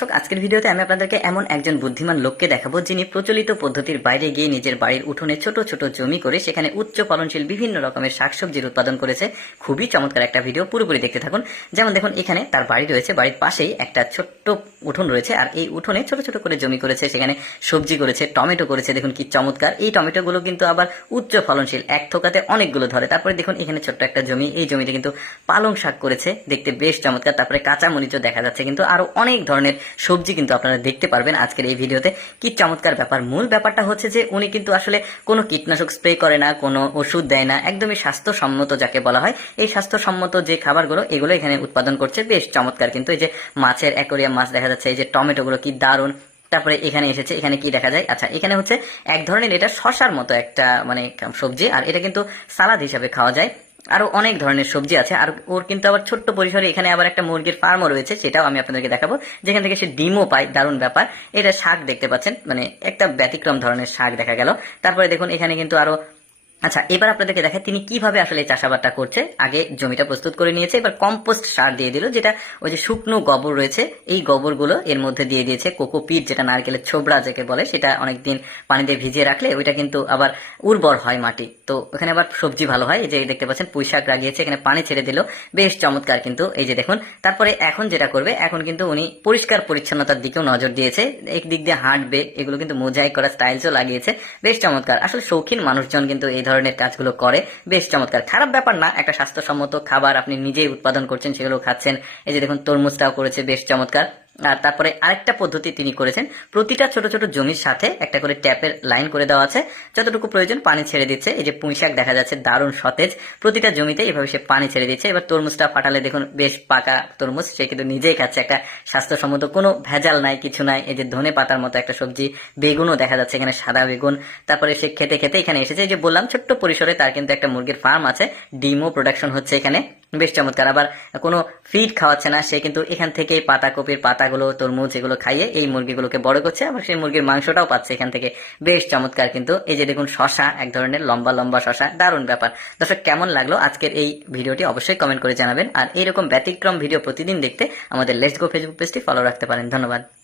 দর্শক আজকের ভিডিওতে আমি আপনাদেরকে এমন একজন বুদ্ধিমান লোককে দেখাবো যিনি প্রচলিত পদ্ধতির বাইরে গিয়ে নিজের বাড়ির উঠোনে ছোট ছোট জমি করে সেখানে উচ্চ ফলনশীল বিভিন্ন রকমের শাকসবজির উৎপাদন করেছে। খুবই চমৎকার একটা ভিডিও, পুরোপুরি দেখতে থাকুন। যেমন দেখুন, এখানে তার বাড়ি রয়েছে, বাড়ির পাশেই একটা ছোট্ট উঠোন রয়েছে, আর এই উঠোনে ছোট ছোট করে জমি করেছে, সেখানে সবজি করেছে, টমেটো করেছে। দেখুন কি চমৎকার! এই টমেটোগুলো কিন্তু আবার উচ্চ ফলনশীল, এক থোকাতে অনেকগুলো ধরে। তারপরে দেখুন এখানে ছোট্ট একটা জমি, এই জমিতে কিন্তু পালং শাক করেছে, দেখতে বেশ চমৎকার। তারপরে কাঁচা মরিচও দেখা যাচ্ছে, কিন্তু আরো অনেক ধরনের সবজি কিন্তু আপনারা দেখতে পারবেন আজকের এই ভিডিওতে। কি চমৎকার ব্যাপার! মূল ব্যাপারটা হচ্ছে যে উনি কিন্তু আসলে কোনো কীটনাশক স্প্রে করে না, কোনো ওষুধ দেয় না, একদমই স্বাস্থ্যসম্মত যাকে বলা হয়। এই স্বাস্থ্যসম্মত যে খাবারগুলো এগুলো এখানে উৎপাদন করছে, বেশ চমৎকার। কিন্তু এই যে মাছের অ্যাকোরিয়াম মাছ দেখা যাচ্ছে, এই যে টমেটোগুলো কি দারুণ। তারপরে এখানে এসেছে, এখানে কি দেখা যায়? আচ্ছা, এখানে হচ্ছে এক ধরনের, এটা শশার মতো একটা মানে সবজি, আর এটা কিন্তু সালাদ হিসাবে খাওয়া যায়। আরো অনেক ধরনের সবজি আছে, আর ওর কিন্তু আবার ছোট্ট পরিসরে এখানে আবার একটা মুরগির ফার্মও রয়েছে, সেটাও আমি আপনাদেরকে দেখাবো, যেখান থেকে সে ডিমও পায়। দারুণ ব্যাপার। এটা শাক দেখতে পাচ্ছেন, মানে একটা ব্যতিক্রম ধরনের শাক দেখা গেল। তারপরে দেখুন এখানে কিন্তু আরো, আচ্ছা এবার আপনাদেরকে দেখায় তিনি কিভাবে আসলে চাষাবাদটা করছে। আগে জমিটা প্রস্তুত করে নিয়েছে, এবার কম্পোস্ট সার দিয়ে দিল, যেটা ওই যে শুকনো গোবর রয়েছে, এই গোবরগুলো এর মধ্যে দিয়ে দিয়েছে। কোকোপিট, যেটা নারকেলের ছোবড়া যাকে বলে, সেটা অনেকদিন পানিতে ভিজিয়ে রাখলে ওইটা কিন্তু আবার উর্বর হয় মাটি, তো ওখানে আবার সবজি ভালো হয়। এই যে দেখতে পাচ্ছেন পুঁই শাক লাগিয়েছে, এখানে পানি ছেড়ে দিল, বেশ চমৎকার। কিন্তু এই যে দেখুন, তারপরে এখন যেটা করবে, এখন কিন্তু উনি পরিষ্কার পরিচ্ছন্নতার দিকেও নজর দিয়েছে, একদিক দিয়ে হাঁটবে, এগুলো কিন্তু মোজাইক করা স্টাইলসও লাগিয়েছে, বেশ চমৎকার। আসলে শৌখিন মানুষজন কিন্তু এই ধরনের কাজগুলো করে, বেশ চমৎকার। খারাপ ব্যাপার না, একটা স্বাস্থ্যসম্মত খাবার আপনি নিজেই উৎপাদন করছেন, সেগুলো খাচ্ছেন। এই যে দেখুন তরমুজটাও করেছে, বেশ চমৎকার। আর তারপরে আরেকটা পদ্ধতি তিনি করেছেন, প্রতিটা ছোট ছোট জমির সাথে একটা করে ট্যাপের লাইন করে দেওয়া আছে, যতটুকু প্রয়োজন পানি ছেড়ে দিচ্ছে। এই যে পুঁই শাক দেখা যাচ্ছে, দারুণ সতেজ, প্রতিটা জমিতে এভাবে সে পানি ছেড়ে দিচ্ছে। এবার তরমুজটা ফাটালে দেখুন, বেশ পাকা তরমুজ, সে কিন্তু নিজেই খাচ্ছে, একটা স্বাস্থ্যসম্মত, কোনো ভেজাল নাই, কিছু নাই। এই যে ধনে পাতার মতো একটা সবজি, বেগুনও দেখা যাচ্ছে এখানে, সাদা বেগুন। তারপরে সে খেতে খেতে এখানে এসেছে, এই যে বললাম ছোট্ট পরিসরে তার কিন্তু একটা মুরগির ফার্ম আছে, ডিমও প্রোডাকশন হচ্ছে এখানে, বেশ চমৎকার। আবার কোনো ফিড খাওয়াচ্ছে না, সে কিন্তু এখান থেকেই পাতাকপির পাতাগুলো, তরমুজ, এগুলো খাইয়ে এই মুরগিগুলোকে বড় করছে, আবার সেই মুরগির মাংসটাও পাচ্ছে এখান থেকে, বেশ চমৎকার। কিন্তু এই যে দেখুন শশা, এক ধরনের লম্বা লম্বা শশা, দারুণ ব্যাপার। দর্শক কেমন লাগলো আজকের এই ভিডিওটি অবশ্যই কমেন্ট করে জানাবেন, আর এইরকম ব্যতিক্রম ভিডিও প্রতিদিন দেখতে আমাদের লেটস গো ফেসবুক পেজটি ফলো রাখতে পারেন। ধন্যবাদ।